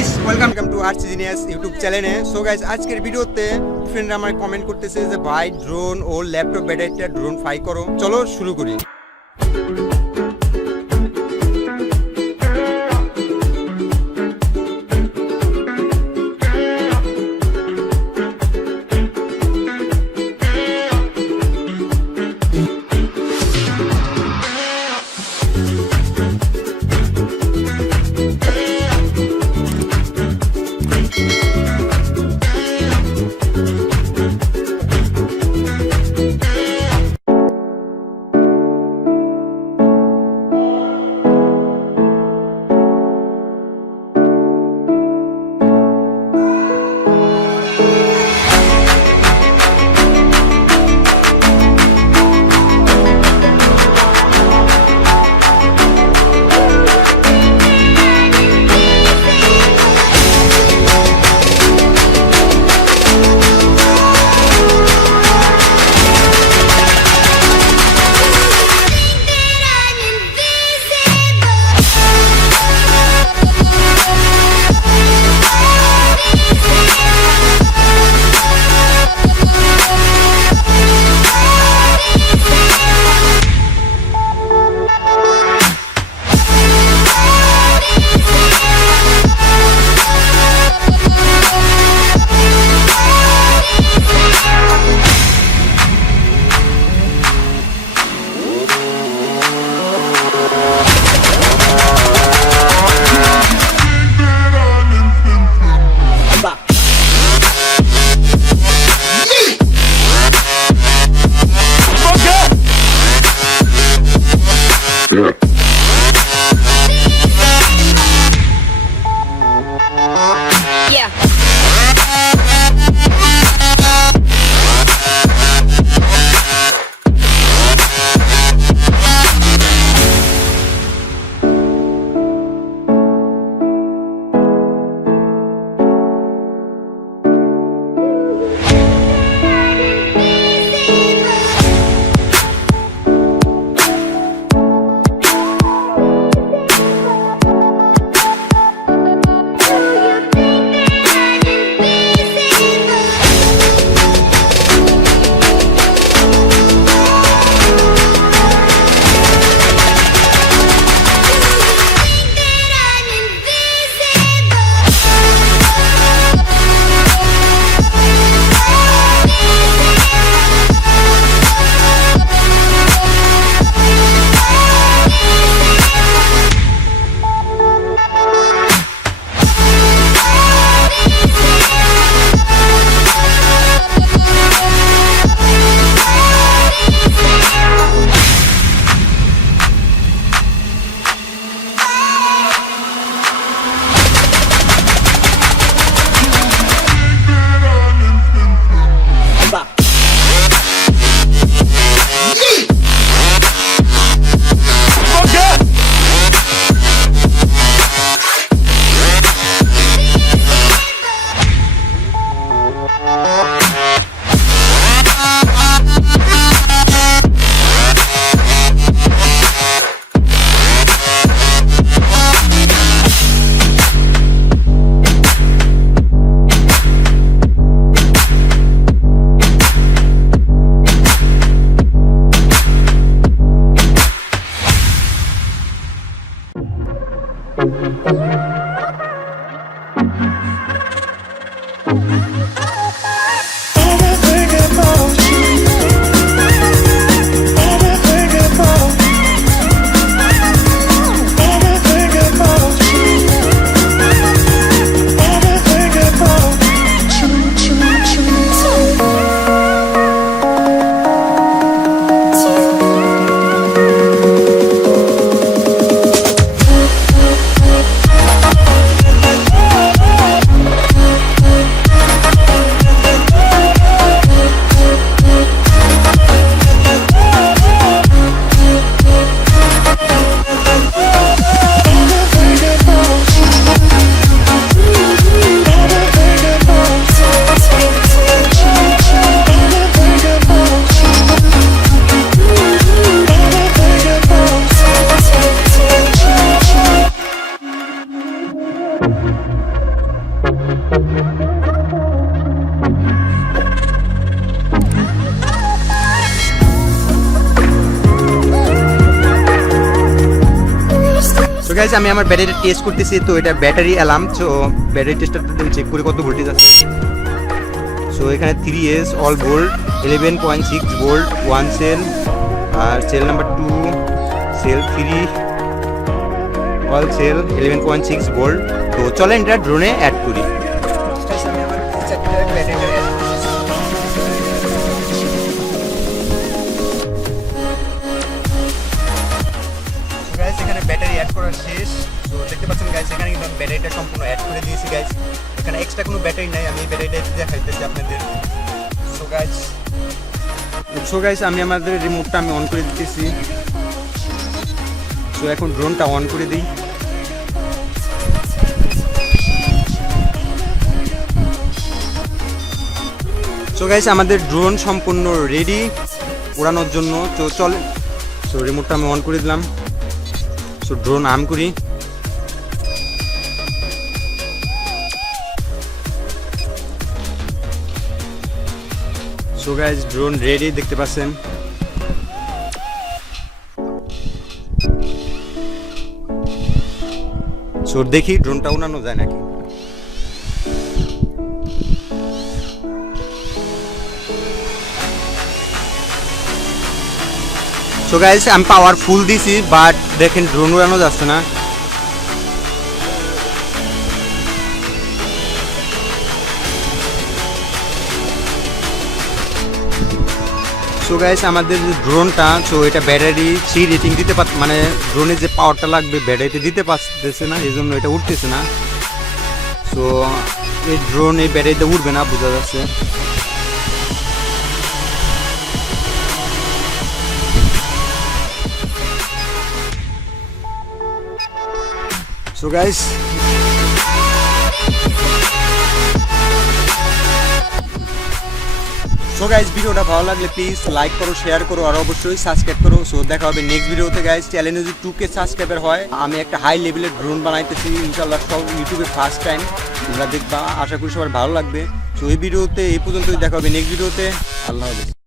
Guys welcome to RcGenius YouTube চ্যানেলে। So guys আজকের ভিডিওতে ফ্রেন্ডরা আমায় কমেন্ট করতেছে যে ভাই ড্রোন ও ল্যাপটপ ব্যাটারিটা ড্রোন ফ্লাই করো। চলো শুরু করি। গাইস আমি আমার ব্যাটারি টেস্ট করতেছি, তো এটা ব্যাটারি অ্যালার্ম। সো ব্যাটারি টেস্টারটা আমি চেক করি কত ভোল্টেজ আছে। সো এখানে 3S all volt 11.6 volt 1 cell, আর cell number 2, cell 3 all cell 11.6 volt. তো চলেন এটা ড্রোনে অ্যাড করি। এখানে ব্যাটারি অ্যাড করা শেষ। তো দেখতে পাচ্ছেন গাইস এখানে কিন্তু আমি ব্যাটারিটা সম্পূর্ণ অ্যাড করে দিয়েছি গাইস। এখানে এক্সট্রা কোনো ব্যাটারি নাই, আমি এই ব্যাটারিটা দেখাইতেছি আপনাদের। সো গাইস আমি আমাদের রিমোটটা আমি অন করে দিতেছি। সো এখন ড্রোনটা অন করে দিই। সো গাইস আমাদের ড্রোন সম্পূর্ণ রেডি উড়ানোর জন্য। তো চলে, সো রিমোটটা আমি অন করে দিলাম। সো ড্রোন আর্ম করি। সো গাইস ড্রোন রেডি দেখতে পাচ্ছেন। সো দেখি ড্রোনটা উড়ানো যায় নাকি। সো গাইস আমি পাওয়ার ফুল দিছি, বাট দেখেন ড্রোন উড়ানো যাচ্ছে না। সো গাইস আমাদের যে ড্রোনটা, সো এটা ব্যাটারি 3 রেটিং দিতে মানে ড্রোনের যে পাওয়ারটা লাগবে ব্যাটারিতে দিতে পারতেছে না, এই জন্য এটা উঠতেছে না। সো এই ড্রোন এই ব্যাটারিতে উঠবে না, বোঝা যাচ্ছে। সো গাইস ভিডিওটা ভালো লাগলে প্লিজ লাইক করো, শেয়ার করো, আর অবশ্যই সাবস্ক্রাইব করো। সো দেখা হবে নেক্সট ভিডিওতে গাইস। চ্যানেলে যদি 2K সাবস্ক্রাইবার হয় আমি একটা হাই লেভেলের ড্রোন বানাইতেছি ইনশাআল্লাহ, সব ইউটিউবে ফার্স্ট টাইম তোমরা দেখবা, আশা করি সবার ভালো লাগবে। সো এই ভিডিওতে এই পর্যন্তই, দেখা হবে নেক্সট ভিডিওতে। আল্লাহ হাফেজ।